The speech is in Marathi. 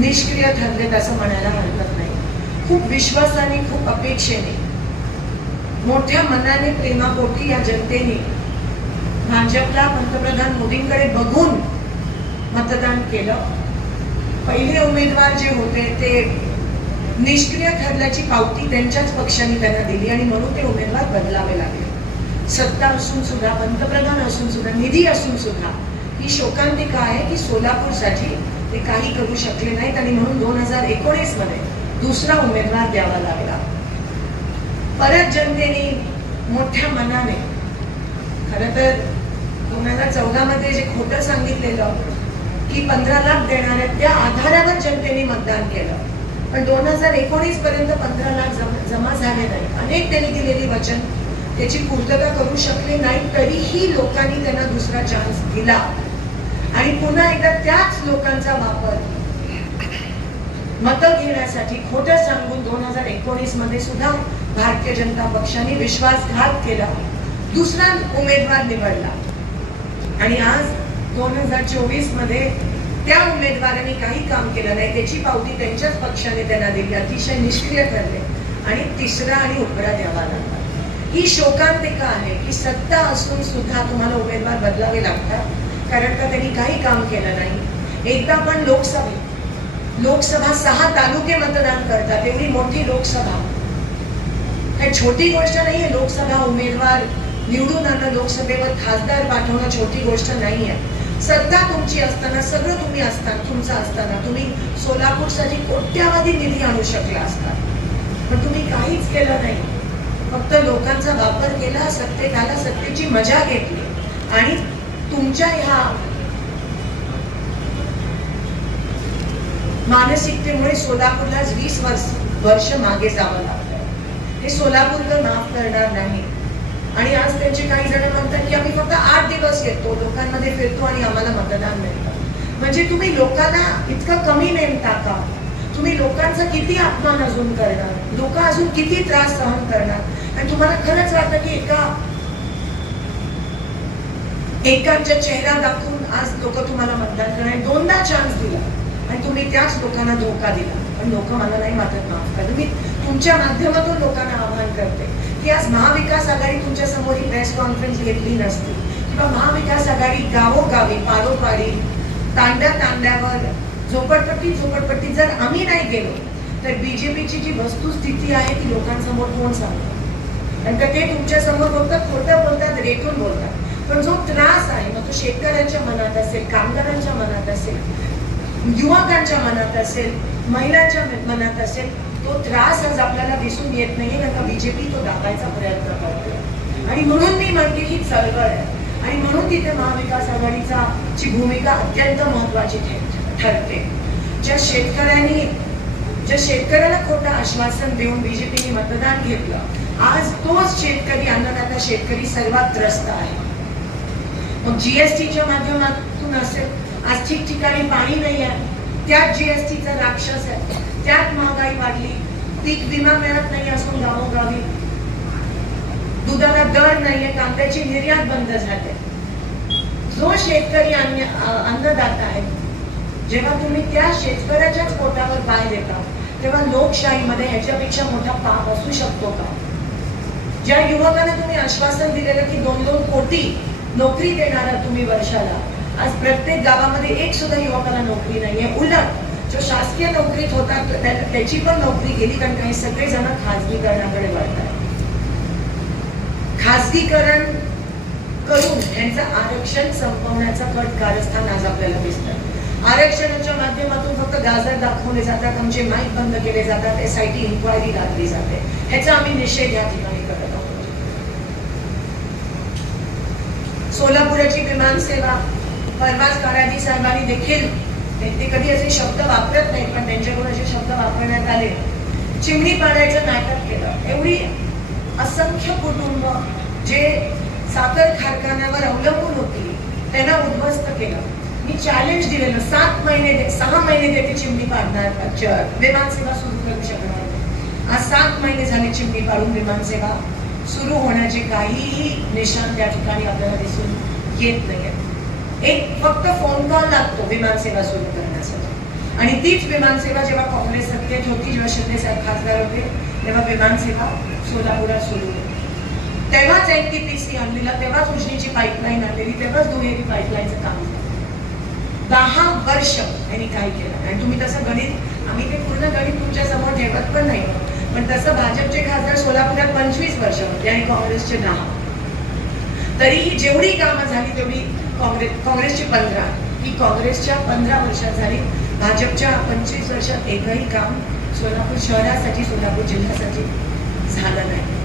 निष्क्रिय ठरलेत असं म्हणायला हरकत नाही खूप विश्वासाने खूप अपेक्षेने मोठ्या मनाने प्रेमापोटी या जनतेने भाजपला पंतप्रधान मोदींकडे बघून मतदान केलं पहिले उमेदवार जे होते ते निष्क्रिय ठरल्याची पावती त्यांच्याच पक्षाने त्यांना दिली आणि म्हणून ते उमेदवार बदलावे लागले सत्ता असून सुद्धा पंतप्रधान असून सुद्धा निधी असून सुद्धा ही शोकांतिका आहे की सोलापूरसाठी ते काही करू शकले नाहीत आणि म्हणून दोन हजार एकोणीस मध्ये दुसरा उमेदवार द्यावा लागला परत जनतेने मोठ्या मनाने खर तर दोन हजार चौदा मध्ये जे खोटं सांगितलेलं की पंधरा लाख देणार आहे त्या आधारावर जनतेने मतदान केलं पण दोन हजार एकोणीस पर्यंत पंधरा लाख जमा झाले नाही अनेक त्यांनी दिलेली वचन त्याची पूर्तता करू शकले नाही तरीही लोकांनी त्यांना दुसरा चान्स दिला आणि पुन्हा एकदा त्याच लोकांचा वापर मत घेण्यासाठी खोट सांगून दोन हजार एकोणीस मध्ये सुद्धा भारतीय जनता पक्षाने विश्वासघात केला दुसरा उमेदवार निवडला आणि आज दोन हजार चोवीस मध्ये त्या उमेदवारांनी काही काम केलं नाही त्याची पावती त्यांच्याच पक्षाने त्यांना दिली अतिशय निष्क्रिय ठरले आणि तिसरा आणि उपरा द्यावा लागला ही शोकांतिका आहे की सत्ता असून सुद्धा तुम्हाला उमेदवार बदलावे लागतात कारण का त्यांनी काही काम केलं नाही एकदा पण लोकसभा लोकसभा सहा तालुके मतदान करतात एवढी मोठी लोकसभा काही छोटी गोष्ट नाही आहे लोकसभा उमेदवार निवडून आणणं लोकसभेवर खासदार पाठवणं छोटी गोष्ट नाही आहे सत्ता तुमची असताना सगळं तुम्ही असताना तुमचं असताना तुम्ही सोलापूरसाठी कोट्यावधी निधी आणू शकला असता पण तुम्ही काहीच केलं नाही फक्त लोकांचा वापर केला सत्तेत आला सत्तेची मजा घेतली आणि तुमच्या ह्या मानसिकतेमुळे सोलापूरला वीस वर्ष वर्ष मागे जावं लागतं हे सोलापूरकर माफ करणार नाही आणि आज त्यांचे काही जण म्हणतात की आम्ही फक्त आठ दिवस येतो लोकांमध्ये फिरतो आणि आम्हाला मतदान मिळतं म्हणजे तुम्ही लोकांना इतकं कमी नेमता का तुम्ही लोकांचा किती अपमान अजून करणार लोक अजून किती त्रास सहन करणार आणि तुम्हाला खरंच वाटतं की एका एकाच्या चेहरा दाखवून आज लोक तुम्हाला मतदान करणार दोनदा चान्स दिला आणि तुम्ही त्याच लोकांना धोका दिला पण लोक मला नाही मात्र माफ करा मी तुमच्या माध्यमातून लोकांना आवाहन करते की आज महाविकास आघाडी तुमच्या समोर ही प्रेस कॉन्फरन्स घेतली नसती किंवा महाविकास आघाडी गावोगावी पारोपारी तांड्या तांड्यावर झोपडपट्टी झोपडपट्टी जर आम्ही नाही गेलो तर बीजेपीची जी वस्तुस्थिती आहे ती लोकांसमोर कोण सांगतो नंतर ते तुमच्या समोर फक्त खोटं बोलतात रेटून बोलतात पण जो त्रास आहे मग तो शेतकऱ्यांच्या मनात असेल कामगारांच्या मनात असेल युवकांच्या मनात असेल महिलांच्या मनात असेल तो त्रास आज आपल्याला दिसून येत नाही ना बीजेपी तो दाखवायचा प्रयत्न करतो आणि म्हणून मी म्हणते ही चळवळ आहे आणि म्हणून तिथे महाविकास आघाडीचा ची भूमिका अत्यंत महत्वाची ठरते ज्या शेतकऱ्यांनी ज्या शेतकऱ्याला खोटं आश्वासन देऊन बीजेपीने मतदान घेतलं आज तोच शेतकरी अन्नदाता शेतकरी सर्वात त्रस्त आहे मग जीएसटीच्या माध्यमातून असेल आज ठिकठिकाणी पाणी नाही आहे त्यात जीएसटीचा राक्षस आहे त्यात महागाई वाढली पीक विमा मिळत नाही असून गावोगावी दुधाला दर नाहीये कांद्याची निर्यात बंद झाली जो शेतकरी अन्न अन्नदाता आहे जेव्हा तुम्ही त्या शेतकऱ्याच्याच पोटावर पाय देता तेव्हा लोकशाहीमध्ये ह्याच्यापेक्षा मोठा पाप असू शकतो का ज्या युवकाने तुम्ही आश्वासन दिलेलं की दोन दोन कोटी नोकरी देणार तुम्ही वर्षाला आज प्रत्येक गावामध्ये एक सुद्धा युवकाला नोकरी नाहीये उलट जो शासकीय नोकरीत होता त्याची पण नोकरी गेली कारण काही सगळेजण खाजगीकरणाकडे वळतात खाजगीकरण करून त्यांचं आरक्षण संपवण्याचा कट कारस्थान आज आपल्याला दिसतं आरक्षणाच्या माध्यमातून फक्त गाजर दाखवले जातात आमचे माईक बंद केले जातात एस आय टी इन्क्वायरी लागली जाते ह्याचा आम्ही निषेध या ठिकाणी करत आहोत सोलापुराची विमानसेवा परवाच काराजी साहेबांनी देखील ते कधी असे शब्द वापरत नाहीत पण त्यांच्याकडून असे शब्द वापरण्यात आले चिमणी पाण्याचं नाटक केलं एवढी असंख्य कुटुंब जे साखर कारखान्यावर अवलंबून होती त्यांना उद्ध्वस्त केलं मी चॅलेंज दिलेलं सात महिने सहा महिने ते चिमणी पाडणार विमानसेवा सुरू करू शकणार आज सात महिने झाले चिमणी पाडून विमानसेवा सुरू होण्याचे काहीही निशाण त्या ठिकाणी आपल्याला दिसून येत नाही एक फक्त फोन कॉल लागतो विमानसेवा सुरू करण्यासाठी आणि तीच विमानसेवा जेव्हा काँग्रेस सत्य होती जेव्हा शिंदे साहेब खासदार होते तेव्हा विमानसेवा सोलापुरात सुरू होते तेव्हाच एक ती पी सी आणलेला तेव्हाच उजनीची पाईपलाईन आणलेली तेव्हाच दुहेरी पाईपलाईनचं काम झालं दहा वर्ष यांनी काय केलं आणि तुम्ही तसं गणित आम्ही ते पूर्ण गणित तुमच्या समोर ठेवत पण नाही पण तसं भाजपचे खासदार सोलापूरात पंचवीस वर्ष होते आणि काँग्रेसचे दहा तरीही जेवढी कामं झाली तेवढी काँग्रेस काँग्रेसची पंधरा ही काँग्रेसच्या पंधरा वर्षात झाली भाजपच्या पंचवीस वर्षात एकही काम सोलापूर शहरासाठी सोलापूर जिल्ह्यासाठी झालं नाही